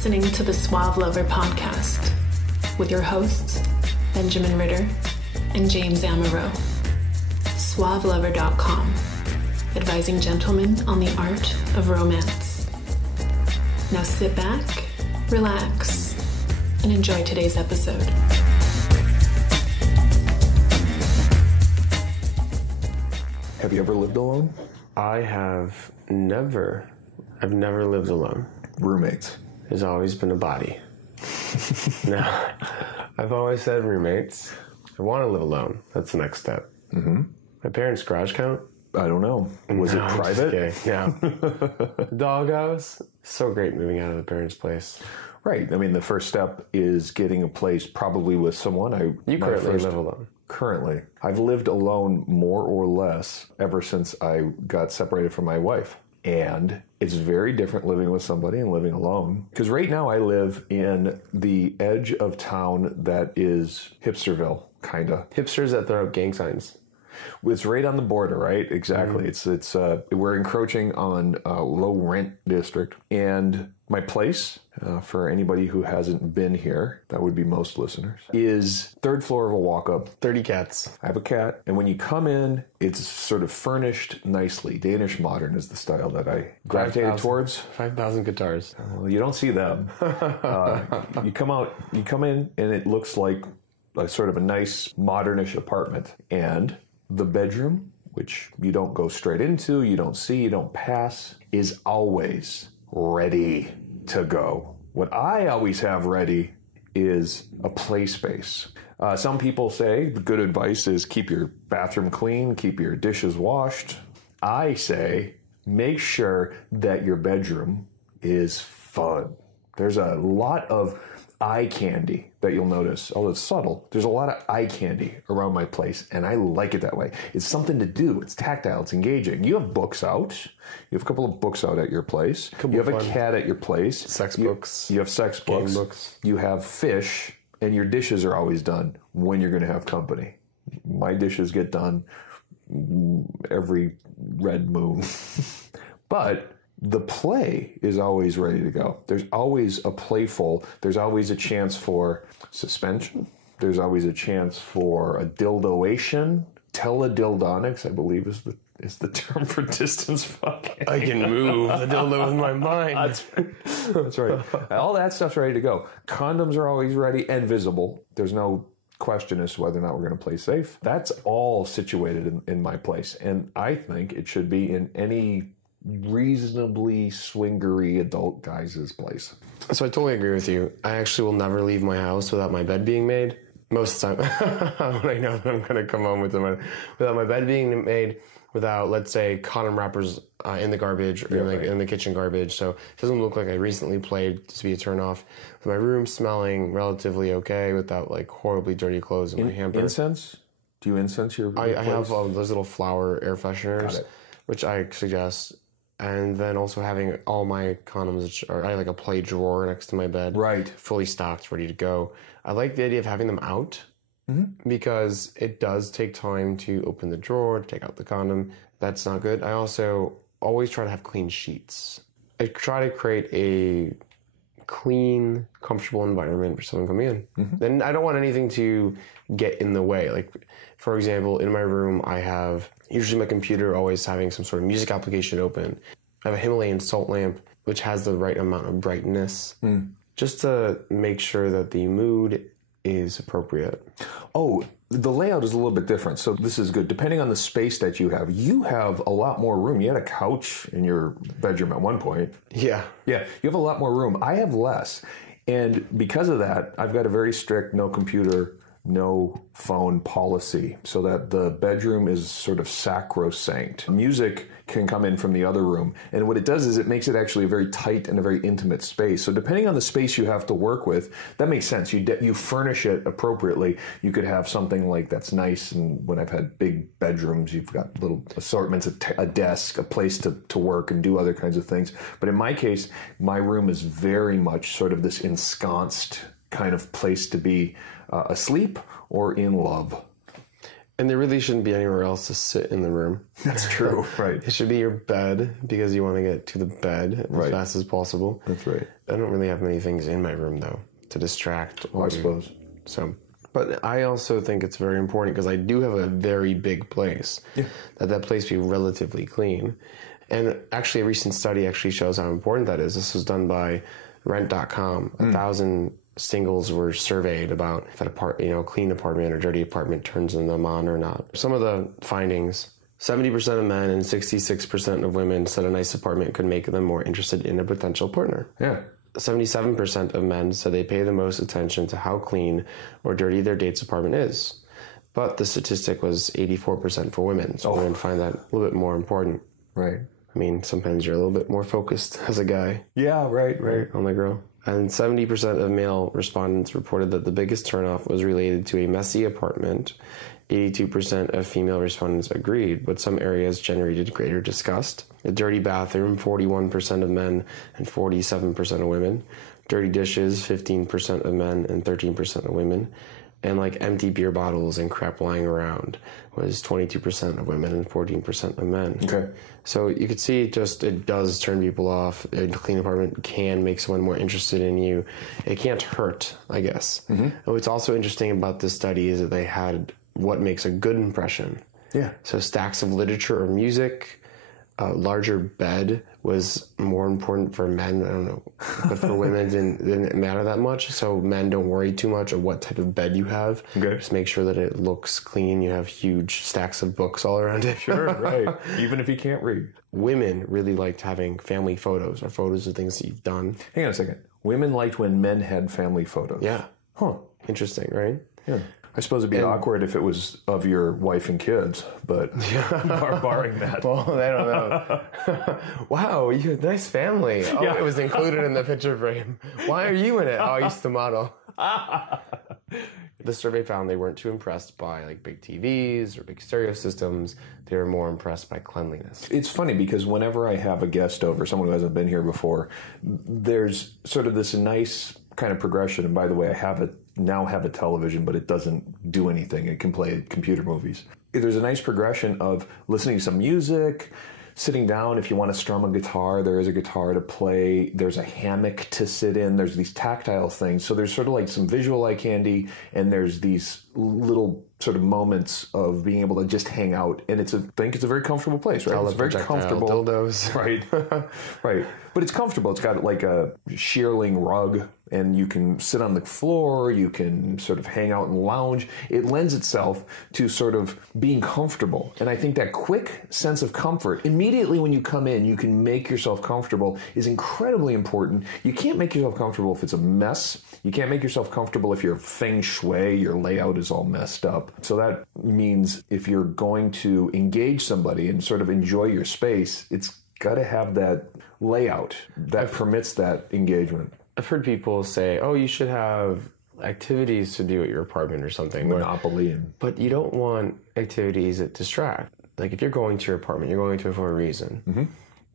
listening to the Suave Lover podcast with your hosts, Benjamin Ritter and James Amaro. SuaveLover.com, advising gentlemen on the art of romance. Now sit back, relax, and enjoy today's episode. Have you ever lived alone? I've never lived alone. Roommates. There's always been a body. No, I've always said roommates. I want to live alone. That's the next step. Mm-hmm. My parents' garage count? I don't know. Was it private? Yeah. Doghouse. So great moving out of the parents' place. Right. I mean, the first step is getting a place probably with someone. You currently live alone. Currently. I've lived alone more or less ever since I got separated from my wife. And it's very different living with somebody and living alone. Because right now I live in the edge of town that is Hipsterville, kind of. Hipsters that throw up gang signs. It's right on the border, right? Exactly. Mm-hmm. We're encroaching on a low rent district. And my place, for anybody who hasn't been here, that would be most listeners, is third floor of a walk-up. 30 cats. I have a cat. And when you come in, it's sort of furnished nicely. Danish modern is the style that I gravitated towards. 5,000 guitars. Well, you don't see them. You come in, and it looks like a sort of a nice, modernish apartment. And the bedroom, which you don't go straight into, you don't see, you don't pass, is always ready to go. What I always have ready is a play space. Some people say the good advice is keep your bathroom clean, keep your dishes washed. I say make sure that your bedroom is fun. There's a lot of eye candy that you'll notice, although it's subtle. There's a lot of eye candy around my place, and I like it that way. It's something to do. It's tactile. It's engaging. You have books out. You have a couple of books out at your place. You have a cat at your place. Sex books. You have sex books. Game books. You have fish, and your dishes are always done when you're going to have company. My dishes get done every red moon. But the play is always ready to go. There's always a playful. There's always a chance for suspension. There's always a chance for a dildoation. Teledildonics, I believe, is the term for distance fucking. I can move the dildo with my mind. That's right. All that stuff's ready to go. Condoms are always ready and visible. There's no question as to whether or not we're going to play safe. That's all situated in my place. And I think it should be in any reasonably swingery adult guy's place. So I totally agree with you. I actually will never leave my house without my bed being made. Most of the time, when I know that I'm going to come home without my bed being made, without, let's say, condom wrappers in the garbage or in the kitchen garbage. So it doesn't look like I recently played to be a turn off. With my room smelling relatively okay without like horribly dirty clothes in my hamper. Incense? Do you incense your place? I have those little flower air fresheners, which I suggest. And then also having all my condoms, I have like a play drawer next to my bed. Right. Fully stocked, ready to go. I like the idea of having them out because it does take time to open the drawer, take out the condom. That's not good. I also always try to have clean sheets. I try to create a clean, comfortable environment for someone coming in. Mm-hmm. Then I don't want anything to get in the way. Like, for example, in my room, I have usually my computer always having some sort of music application open. I have a Himalayan salt lamp, which has the right amount of brightness, just to make sure that the mood is appropriate. Oh, the layout is a little bit different, so this is good. Depending on the space that you have a lot more room. You had a couch in your bedroom at one point. Yeah. Yeah, you have a lot more room. I have less. And because of that, I've got a very strict no computer, no phone policy, so that the bedroom is sort of sacrosanct. Music can come in from the other room, and what it does is it makes it actually a very tight and a very intimate space. So depending on the space you have to work with, that makes sense. You furnish it appropriately. You could have something like that's nice, and when I've had big bedrooms, you've got little assortments, a desk, a place to work and do other kinds of things. But in my case, my room is very much sort of this ensconced kind of place to be asleep or in love. And there really shouldn't be anywhere else to sit in the room. That's true, right. It should be your bed because you want to get to the bed as fast as possible. That's right. I don't really have many things in my room, though, to distract. I suppose. So, but I also think it's very important because I do have a very big place. Yeah. That place be relatively clean. And actually, a recent study actually shows how important that is. This was done by Rent.com. 1,000 singles were surveyed about if a clean apartment or dirty apartment turns them on or not. Some of the findings: 70% of men and 66% of women said a nice apartment could make them more interested in a potential partner. Yeah. 77% of men said they pay the most attention to how clean or dirty their date's apartment is. But the statistic was 84% for women. So women find that a little bit more important. Right. I mean, sometimes you're a little bit more focused as a guy. Yeah, right. On the girl. And 70% of male respondents reported that the biggest turnoff was related to a messy apartment. 82% of female respondents agreed, but some areas generated greater disgust. A dirty bathroom, 41% of men and 47% of women. Dirty dishes, 15% of men and 13% of women. And like empty beer bottles and crap lying around was 22% of women and 14% of men. Okay. So you could see it does turn people off. A clean apartment can make someone more interested in you. It can't hurt, I guess. Mm-hmm. And what's also interesting about this study is that they had what makes a good impression. Yeah. So stacks of literature or music, a larger bed was more important for men. I don't know, but for women it didn't matter that much. So men don't worry too much of what type of bed you have. Okay. Just make sure that it looks clean. You have huge stacks of books all around it. Sure, right. Even if you can't read. Women really liked having family photos or photos of things that you've done. Hang on a second. Women liked when men had family photos. Yeah. Huh. Interesting, right? Yeah. I suppose it'd be awkward if it was of your wife and kids, but barring that. Well, I don't know. Wow, you have a nice family. Oh, yeah. It was included in the picture frame. Why are you in it? Oh, I used to model. The survey found they weren't too impressed by like big TVs or big stereo systems. They were more impressed by cleanliness. It's funny because whenever I have a guest over, someone who hasn't been here before, there's sort of this nice kind of progression. And by the way, I now have a television, but it doesn't do anything. It can play computer movies. There's a nice progression of listening to some music, sitting down. If you want to strum a guitar, there is a guitar to play. There's a hammock to sit in. There's these tactile things. So there's sort of like some visual eye candy, and there's these little sort of moments of being able to just hang out. And I think it's a very comfortable place, right? It's very comfortable. Dildos. Right. Right. But it's comfortable. It's got like a shearling rug, and you can sit on the floor. You can sort of hang out and lounge. It lends itself to sort of being comfortable. And I think that quick sense of comfort, immediately when you come in, you can make yourself comfortable, is incredibly important. You can't make yourself comfortable if it's a mess. You can't make yourself comfortable if your feng shui, your layout is all messed up. So that means if you're going to engage somebody and sort of enjoy your space, it's got to have that layout that permits that engagement. I've heard people say, oh, you should have activities to do at your apartment or something. Monopoly. But you don't want activities that distract. Like if you're going to your apartment, you're going to it for a reason. Mm-hmm.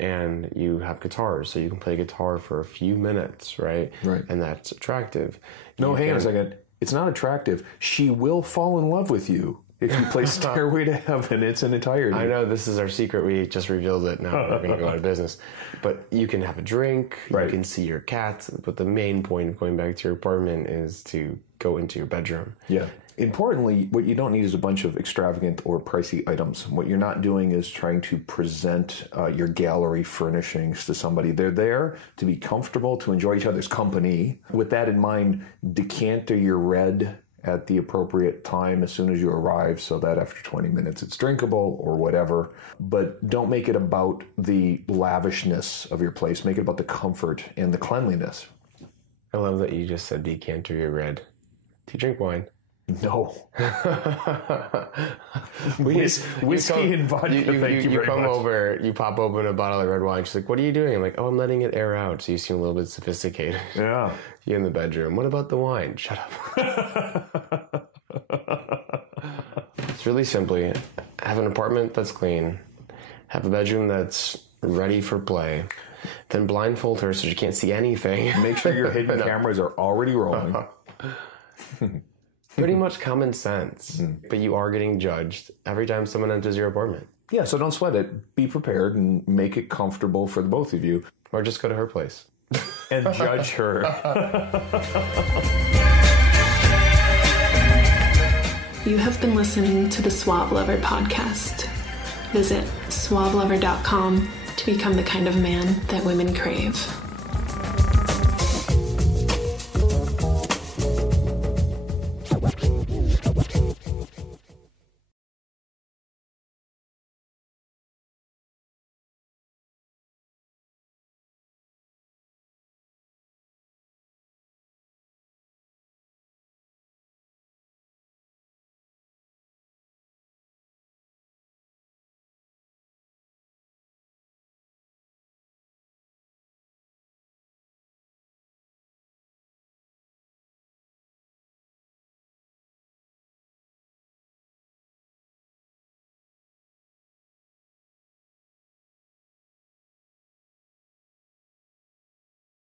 And you have guitars, so you can play guitar for a few minutes, right? Right. And that's attractive. No, hang on a second. It's not attractive. She will fall in love with you if you play Stairway to Heaven. It's an entirety. I know this is our secret. We just revealed it. Now we're going to go out of business. But you can have a drink. Right. You can see your cats. But the main point of going back to your apartment is to go into your bedroom. Yeah. Importantly, what you don't need is a bunch of extravagant or pricey items. What you're not doing is trying to present your gallery furnishings to somebody. They're there to be comfortable, to enjoy each other's company. With that in mind, decanter your red at the appropriate time as soon as you arrive so that after 20 minutes it's drinkable or whatever. But don't make it about the lavishness of your place. Make it about the comfort and the cleanliness. I love that you just said decanter your red. Do you drink wine? No. Whiskey and vodka, thank you very much. You come over, you pop open a bottle of red wine. She's like, what are you doing? I'm like, oh, I'm letting it air out. So you seem a little bit sophisticated. Yeah. You in the bedroom. What about the wine? Shut up. It's really simply, have an apartment that's clean. Have a bedroom that's ready for play. Then blindfold her so she can't see anything. Make sure your hidden cameras are already rolling. pretty much common sense. But you are getting judged every time someone enters your apartment. Yeah, so don't sweat it. Be prepared and make it comfortable for the both of you. Or just go to her place. And judge her. You have been listening to the Suave Lover podcast. Visit suavelover.com to become the kind of man that women crave.